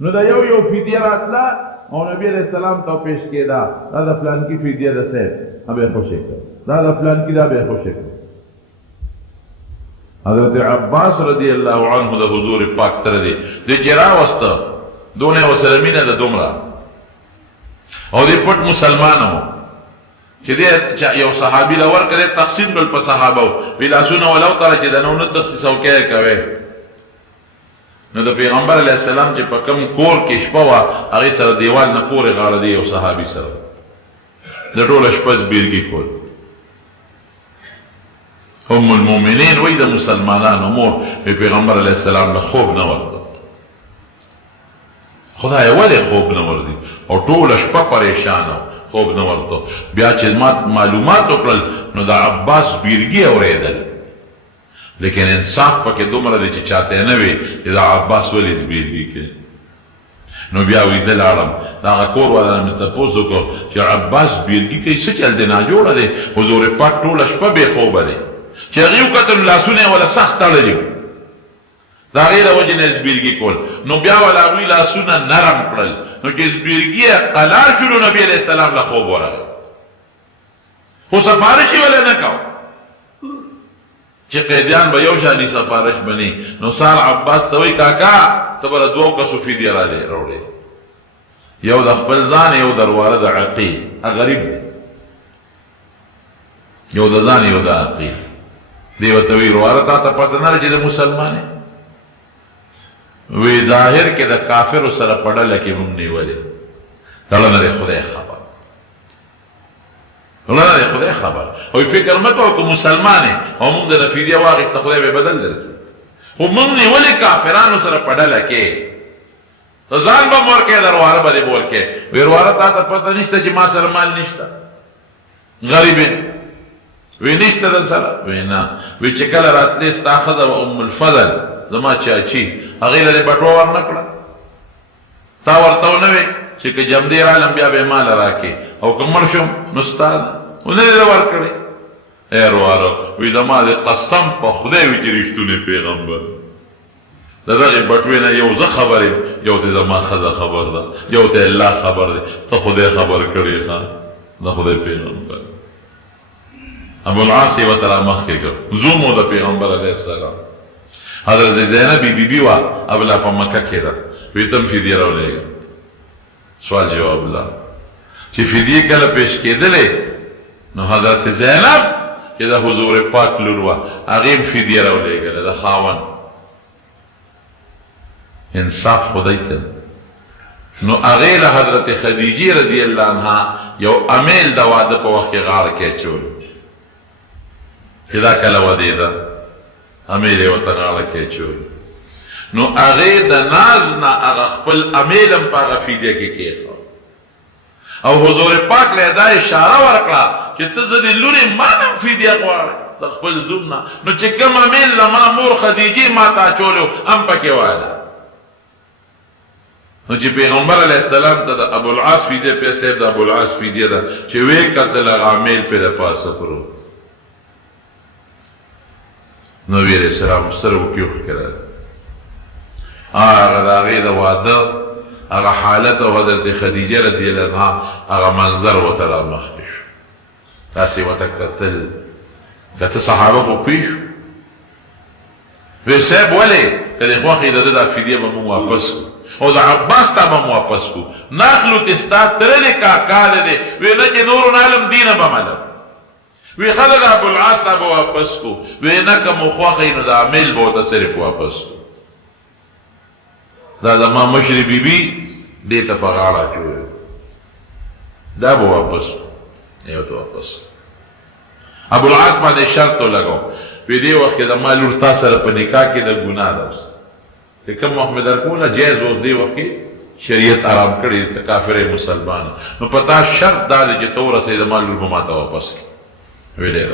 نو دا یو یو فدیه راتله او نبي علیه السلام ته پیش کېده دا د فلانکي فدیه ده صاحب به یې خوشې کړ دا د فلانکي دا به یې خوشې کړ حضرت عباس رضی الله عنه د حضور پاک تره دی دې چې راوسته دونه یې ورسره مینه ده دومره او دې پټ مسلمان و چې دې یو صحابي له ورکړې تقسیم کړل په صحابه وی لاسونه ولو تره چې د نو نه تخصیص او کې کوي نو د پیغمبر علیه السلام چې په کوم کور کې شپه وه هغې سره دیوال نه پورې غاړه دی یو صحابي سره د ټوله شپه زبېرګي کول ام المؤمنین وی د مسلمانانو مور پیغمبر علیه السلام له خوب نه ورته خدای ولې خوب نه ورځي او ټوله شپه پریشانه خوب نه ورته بیا چې معلومات وکړل نو د عباس بیرګي اورېدل لیکن انصاف پکې دومره دی چې چاته نه وي چې د عباس ولې زبیرګي کوي نو بیا وی زه لاړم د هغه کور والا نه مې تپوس وکړو چې عباس بیرګي کوي څه چل دی ناجوړه دی حضور پاک ټوله شپه بې خوبه دی چې هغې وکتل لاسونه یې وله سخت تړلي د دا غیر وجه نه زبیرګي کول نو بیا ولا غوی لاسونه نرم کړل نو چې زبیرګي قلا شروع نبی علیہ السلام له خوب ورغی خو سفارش ولا نه کاو چې قیدیان به یو شانی سفارش بني نو سال عباس ته وی کاکا ته بر دوه کسو فدیه را دي وروړي یو د خپل ځان یو درواره د عقیل غریب یو د ځان یو د عقیل دی وته وی ورواره ته پته نه چې د مسلمانې وی ظاهر کې د کافر سره پړل کې مونږ نیولې کله نه خدای خبر الله نه خدای خبر او فکر مکو کو مسلمانې او موږ د فدیه واغې ته خدای به بدل درکړي خو موږ نیولې کافرانو سره پړل کې تو ځان به مور کې درواره باندې بول کې ورواره ته پته نشته چې ما سره مال نشته غریب وی نشته در سره وی نه وی چې کله راتلې استاخذ او ام الفضل زما چاچی هغه له بټو ور نکړه تا ورته نه وی چې که جمدی عالم بیا به مال راکې او کومر شم نو استاد ونه ور کړی ورواره وی زما د قسم په خدای وی چې رښتونه پیغمبر دغه بټوی نه یو زه خبرې یو ته زما خزه خبر ده یو ته الله خبر ده ته خدای خبر کړی ښا دا خدای پیغمبر ابو العاص و ترى مخ کې زومو د پیغمبر علیه السلام حضرت زینب بی وا ابلا په مکه کې ده وی تم فدیه راولېږه سوال جواب الله چې فدیه کله پیش کېدلې نو حضرت زینب چې د حضور پاک لور وا هغه فدیه راولېږه د خاون انصاف خدای ته نو هغه له حضرت خدیجه رضی الله عنها یو امیل د واده په وخت کې غاړه کې چول کدا کله ودی دا امیل یو ته غاړه کې چول نو هغه د ناز نه هغه خپل امیلم په غفیده کې کېخو او حضور پاک له دا اشاره ورکړه چې ته زدي لوري مانم فدیه غواړې د خپل زوم نه نو چې کوم امیل لما مور خدیجه ما تا چولو ام پکې واله نو چې پیغمبر علیہ السلام ته د ابو العاص فدیه پیسې د ابو العاص فدیه ده چې وې قتل عامل په د پاسه پرو نو ویل سلام سره وکيو کړه هغه دغه د واده هغه حالت او حضرت خدیجه رضی الله عنها هغه منظر وته مخکش تاسو وتکتل د صحابه په پیښ وسب ولې کله خو خیره د فدیه به مو واپس او د عباس ته به واپس کو ناخلو تستا ترلې کا کال دې وی نه چې نور عالم دینه به مل وی خلک ابو العاص ته به واپس کو وی نه کوم خو خینو د عمل به ته صرف واپس کو دا زما مشری بیبي دې ته په غاړه جوړ دا به واپس یو ته واپس ابو العاص باندې شرط لګاو وی دې وخت د مالور تاسو سره په نکاح کې د ګناه ده لیکن محمد ارکونا جائز ہو دے وقت شریعت آرام کری کافر مسلمان نو پتا شرط دا چې تو رسې د مال الماتا واپس ویلې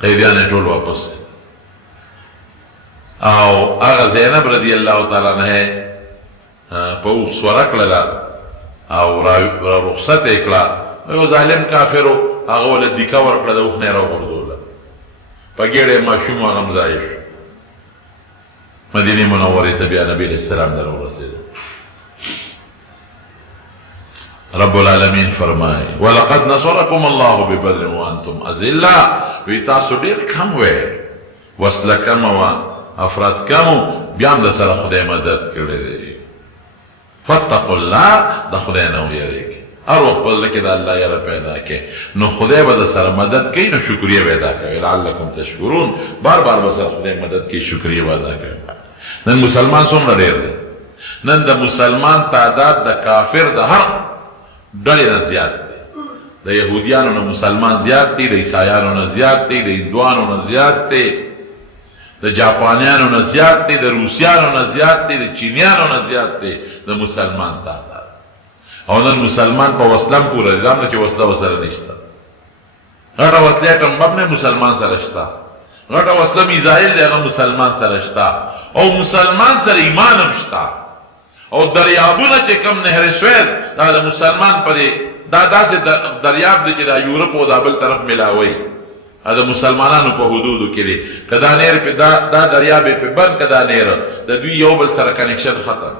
قیدیان ټول واپس او هغه زینب رضی الله تعالی عنها په سوره کړه او را رخصت کړه یو ظالم کافرو هغه ول دیکا ور کړه د اوخ نه را ورغول پګېړې ماشوم هغه مزایش مدینه منوره ته بیا نبی اسلام در ورسید رب العالمین فرمائے ولقد نصركم الله ببدر وانتم اذلة وتاسو ډیر کم وې وسله کم او افراد کم بیا د سره خدای مدد کړی فتقوا الله د خدای نو یریږي هر وخت بل کې د الله یاره پیدا کې نو خدای به د سره مدد کوي نو شکریا ادا کوي لعلکم تشکرون بار بار به سره خدای مدد کوي شکریا ادا کوي نن مسلمان څومره ډېر دی نن د مسلمان تعداد د کافر د هر ډلې نه زیات دی د يهوديانو نه مسلمان زیات دی د عیسایانو نه زیات دی د هندوانو نه زیات دی د جاپانیانو نه زیات دی د روسیانو نه زیات دی د چینیانو نه زیات دی د مسلمان تعداد او نن مسلمان په وسلم پورا دی دا چې وسله وسره نشته غټه وسله ټم مبنه مسلمان سره شته غټه وسله میزایل دی هغه مسلمان سره شته او مسلمان سره ایمان هم شته او دریابونه چې کم نهر سویز دا د مسلمان پرې دا داسې دریاب دی چې د یورپ او د بل طرف ملاوي دا مسلمانانو په حدودو کې دی. که دا نیر په دا دریاب په بند که دا نیر د دوی یو بل سره کنیکشن ختم.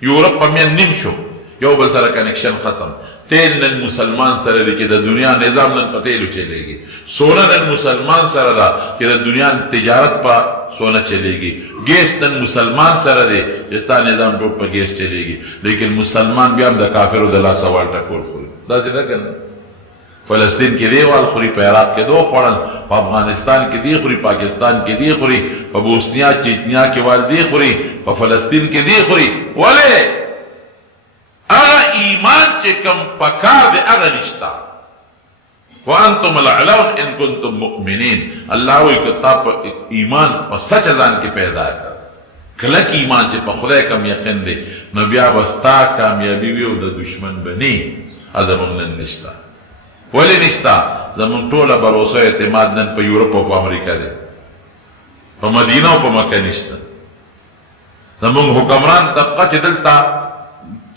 یورپ په مین نیم شو، یو بل سره کنیکشن ختم. تیل نن مسلمان سره دی چې د دنیا نظام نن په تیلو چلیږي. سونا نن مسلمان سره ده چې د دنیا تجارت په سونا چلیږي. ګیس نن مسلمان سره دی چې ستا نظام ټول په ګیس چلیږي. لیکن مسلمان بیا هم د کافرو د لاسه وال ټکول خوري. داسې نه کنه. فلسطین کې دی وال خوري، په عراق کې دو خوړل، په افغانستان کې دی خوري، پاکستان کې دی خوري، په بوسنیا چچنیا کې وال دی خوري، په فلسطین کې دی خوري. ولې هغه ایمان چې کوم پکار دی هغه نشته. وانتم الاعلون ان کنتم مؤمنین. الله وی کتاب ایمان په سچ ځان کې پیدا کړ. کله کې ایمان چې په خدای کوم یقین دی نو بیا وستا کامیابی وي او د دشمن بني ازمون نن نشته. ولی نشتا؟ زمون ټوله باور اعتماد نن په یورپ او په امریکا دی، په مدینه او په مکه نشته. زمون حکمران طبقه چې دلته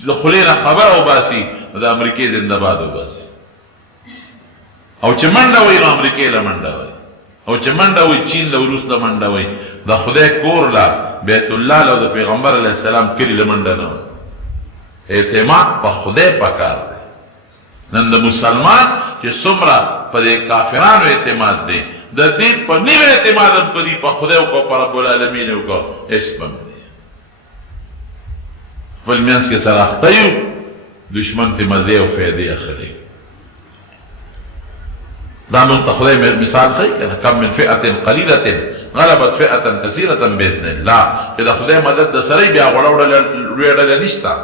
د خولې نه خبره وباسي د امریکې زنده باد وباسي، او چې منډه وایي نو امریکې له منډه وایي، او چې منډه وایي چین له روس له منډه وایي. د خدای کور له بیت الله له د پیغمبر علیه السلام کلي له منډه نه وایي. اعتماد په خدای پکار دی. نن د مسلمان چې څومره په دې کافرانو اعتماد دی، د دې په نیمه اعتماد هم په دې په خدای او په رب العالمین وکړو اسم دی. خپل منځ کې سره اخته یو، دشمن ته مزې او فایدې اخلي. دا مونږ ته خدای مثال ښیي که نه، کم من فئة قلیلة غلبت فئة کثیرة بإذن الله. چې د خدای مدد د سره بیا غوړه لویه ډله نشته.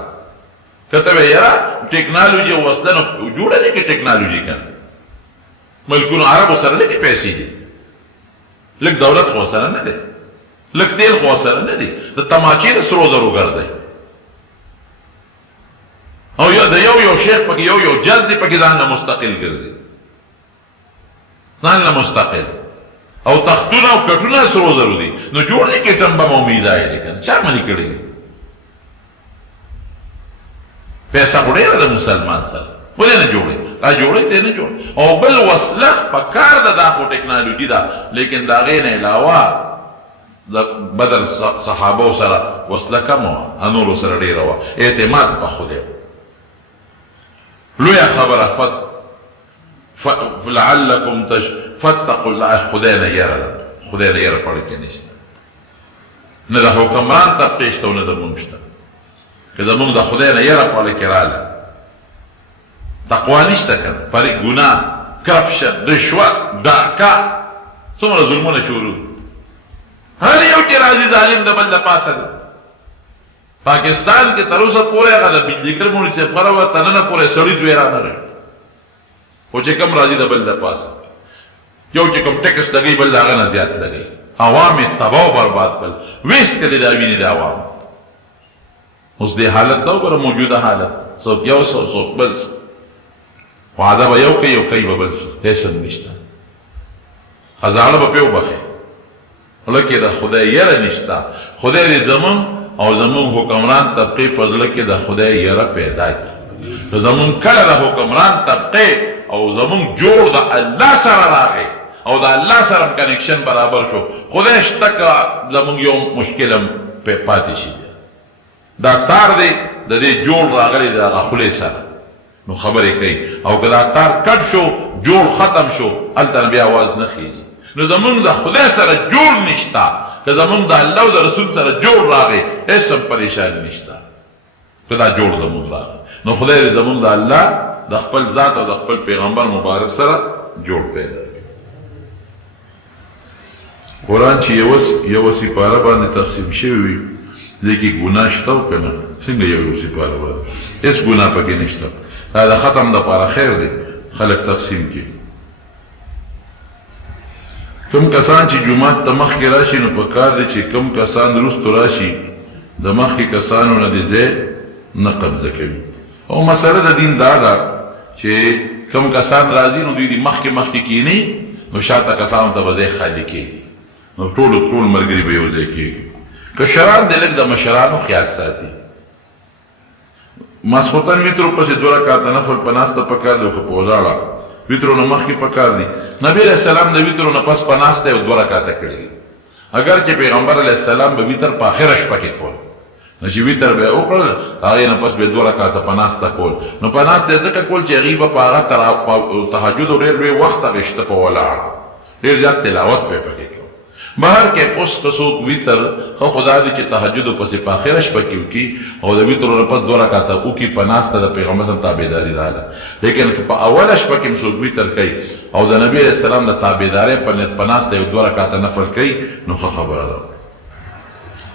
که ته وایې یاره ټیکنالوژي او وسله نو جوړه دی که ټیکنالوژي که ملکونو عربو سره لږې پیسې دي، لږ دولت خو سره نه دی، لږ تیل خو سره نه دی، د تماچې د سرو زرو ګرځي، او د یو شیخ پکې یو جز دی پکې ځان نه مستقل ګرځي، ځان نه مستقل، او تختونه او کټونه سرو زرو دي. نو جوړ دی کې ټمبه مومیدای دی کنه، چا منې کړی دی؟ پیسہ خو ډېره د مسلمان سره، ولې نه جوړې؟ دا جوړې دی نه جوړ. او بل وسله په کار ده، دا خو ټیکنالوژي ده، لیکن د هغې نه علاوه د بدر صحابو سره وسله کمه وه، نورو سره ډېره وه. اعتماد په خدای لویه خبره. لعلکم فاتقوا الله. خدای نه یره ده، خدای نه یره پړ کې نشته، نه د حکمران طبقې شته او نه د مونږ شته. که زمونږ د خدای نه یره پړ کې راله، تقوا نشته که نه، پرې ګناه، کرپشن، رشوت، ډاکه، څومره ظلمونه شروع. هر یو چې راځي ظالم د بل د پاسه دی. پاکستان کې تر اوسه پورې هغه د بجلیګر منصفره وه تننه پورې سړي دوی را نه رهي، خو چې کوم راځي د بل د پاسه، یو چې کوم ټیکس لګوي بل د هغه نه زیات لګوي. عوام یې تباه او برباد کړل، ویست کړي دا وینې د عوام. اوس دې حالت ته وګوره، موجوده حالت، څوک یو څوک بل څه، وعده به یو کوي یو کوي به بل څه، هیڅ نشته. خزانه به پرې وبخي، لکه د خدای یره نشته. خدای دې زمون او زمون حکمران طبقې په زړه کې د خدای یره پیدا کړي. زمون کله د حکمران طبقې او زمون جوړ د الله سره راغی او د الله سره کنیکشن برابر شو، خدای شته که زمون یو مشکل هم پاتې شي. دا تار دی د دې جوړ راغلی د هغه خولې سره، نو خبرې کوي. او که دا تار کټ شو، جوړ ختم شو، هلته بیا آواز نه خیږي. نو زمونږ د خدای سره جوړ نشته، که زمونږ د الله او د رسول سره جوړ راغی هېڅ هم پریشاني نشته، که دا جوړ زمونږ راغی. نو خدای دې زمونږ د الله د خپل ذات او د خپل پیغمبر مبارک سره جوړ پیدا کړي. قرآن چې یوه سپاره باندې تقسیم شوی وي، دې کې ګناه شته او که نه؟ څنګه یو سپاره باندې هېڅ ګناه پکې نشته. دا د ختم دپاره خیر دی خلک تقسیم کړي. کم کسان چې جماعت ته مخکې راشي نو په کار دی چې کم کسان وروستو راشي د مخکې کسانو نه دې ځای نه قبضه کوي. او مسله د دین دا ده چې کم کسان راځي نو دوی دې مخکې کینی، نو شاته کسانو ته به ځای خالي کېږي، نو ټول ملګري به یو ځای کېږي. کشران دې لږ د مشرانو خیال ساتي. ماسخوتن وترو پسې 2 رکعاته نفل په ناسته پکار دی، او که په ولاړه ویترونه مخکې پکار دي. نبی علیہ السلام د ویترونه پس پناسته او 2 رکعاته کړي. اگر چې پیغمبر علیہ السلام به ویتر په اخره شپه کې کول، نو چې ویتر به وکړل هغه نه پس به 2 رکعاته پناسته کول. نو پناسته ځکه کول چې غیبه په هغه تهجد ډېر لوی وخت غشته په ولاړ ډېر زیات تلاوت په پکې. بهر کې اوس څوک ویتر خو خدا دې چې تهجد پسې په اخره شپه کې وکي او د ویتر نه پس 2 رکعاته وکي پناسته د پیغمبر تابعداري رااله. لیکن په اوله شپه کې څوک ویتر کوي او د نبی علیہ السلام د تابعداري په نیت پناسته 2 رکعاته نفل کوي نو خبره ده.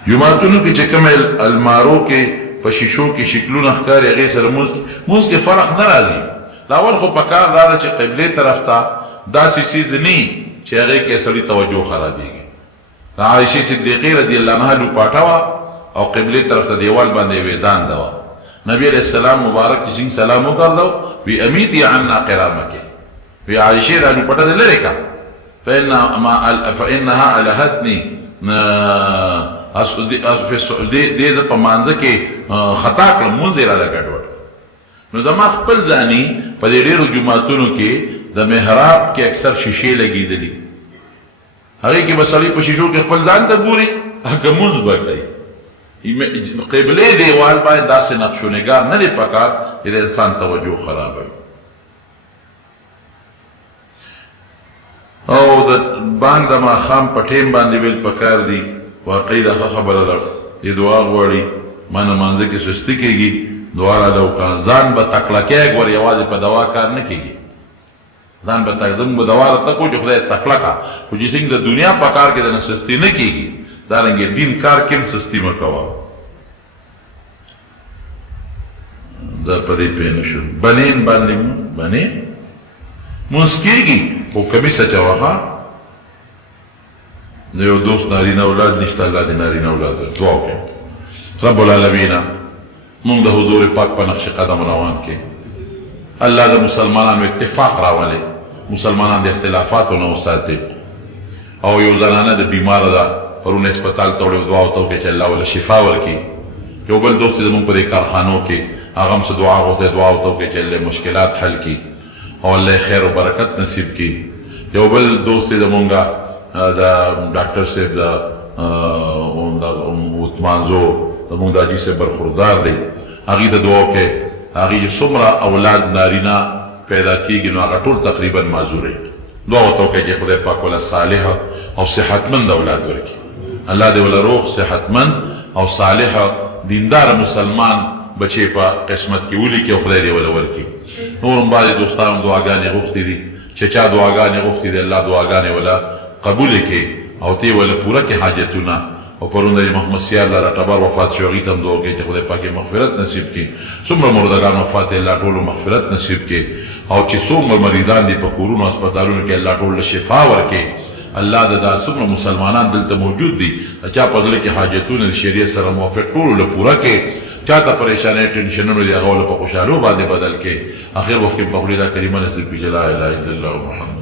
جمعتونو کې چې کوم المارو کې په شیشو کې شکلونه ښکاري هغه سره موږ کې فرق نه راځي. لاول خو پکار دا چې قبله طرف ته داسې سیز نه چې هغه کې سړي توجه خرابېږي. عائشہ صدیقہ رضی اللہ عنہا لو پاٹاوا او قبله طرف ته دیوال باندې ویزان دوا. نبی علیہ السلام مبارک چې سلام وکړلو وی امیتی عنا کرامک وی عائشہ را لو پټه لری کا فانها الهتنی دې د پمانځ کې خطا کړم مونږ را لګډوټ. نو زما خپل ځاني په دې ډیرو جمعتونو کې د محراب کې اکثر شیشې لګېدلې هغه کې بسړي په شیشو کې خپل ځان ته ګوري هغه مونږ وکړي. قبله دیوال باندې داسې نقش و نگار نه دی پکار چې د انسان توجه خرابوي. او د بانګ د ماښام په ټیم باندې ویل پکار دي. واقعي دا خبره ده چې دعا غواړي مانه مانځه کې سستی کېږي دعا راځو کان ځان به تکړه کې ور یوازې په دوا کار نه کېږي. ځان به تقدم به دوا ته کو چې خدای تکړه کا خو چې څنګه د دنیا په کار کې د سستی نه کېږي دارنګه دین کار کې سستی مکوا. دا پدې پېنه شو بنین باندې بنین مسکیږي او کبي سچواها د یو دوست نارینه اولاد نشته الله دې نارینه اولاد دعا وکړي. رب العالمین موږ د حضور پاک په نقش قدم روان کې الله د مسلمانانو اتفاق راولي مسلمانان د اختلافاتو نه وساتي. او یو زنانه د بیمار ده پرونه هسپتال ته وړو دعا وکړو چې الله ول شفا ورکړي. یو بل دوست زموږ په کارخانو کې هغه هم دعا وکړو چې الله مشکلات حل کړي او الله خیر او برکت نصیب کړي. یو بل دوست زموږ دا ډاکټر صاحب دا وتمانزو زموږ د اجي صاحب برخوردار دی هغه د دعا کې هغه څومره اولاد نارینه پیدا کیږي نو هغه ټول تقریبا معذوري. دعا وکړئ چې خدای پاک ول صالح او صحتمند اولاد ورکړي. الله دې ول روغ صحتمند او صالح دیندار مسلمان بچي په قسمت کې ولي کې خدای دې ول ورکړي. نورم باندې دوستانو دعاګانې غوښتي دي چې چا دعاګانې غوښتي دي الله دعاګانې ولا قبول کړي او تی ول پوره کې حاجتونه. او پرونه محمد سیار الله اعتبار وفات شو غیتم دعا کوي چې خدای پاک مغفرت نصیب کړي. څومره مردگان وفات الله ټول مغفرت نصیب کړي او چې څومره مریضان دي په کورونو هسپتالونو کې الله ټول شفا ورکړي. الله د څومره مسلمانان دلته موجود دي چا په دغه کې حاجتونه د شریعت سره موافق ټول له پوره کې چاته پریشانه ټینشنونه دي هغه له په خوشاله باندې بدل کې اخر وخت په خپل دا کلمه نصیب کړي لا اله الا الله محمد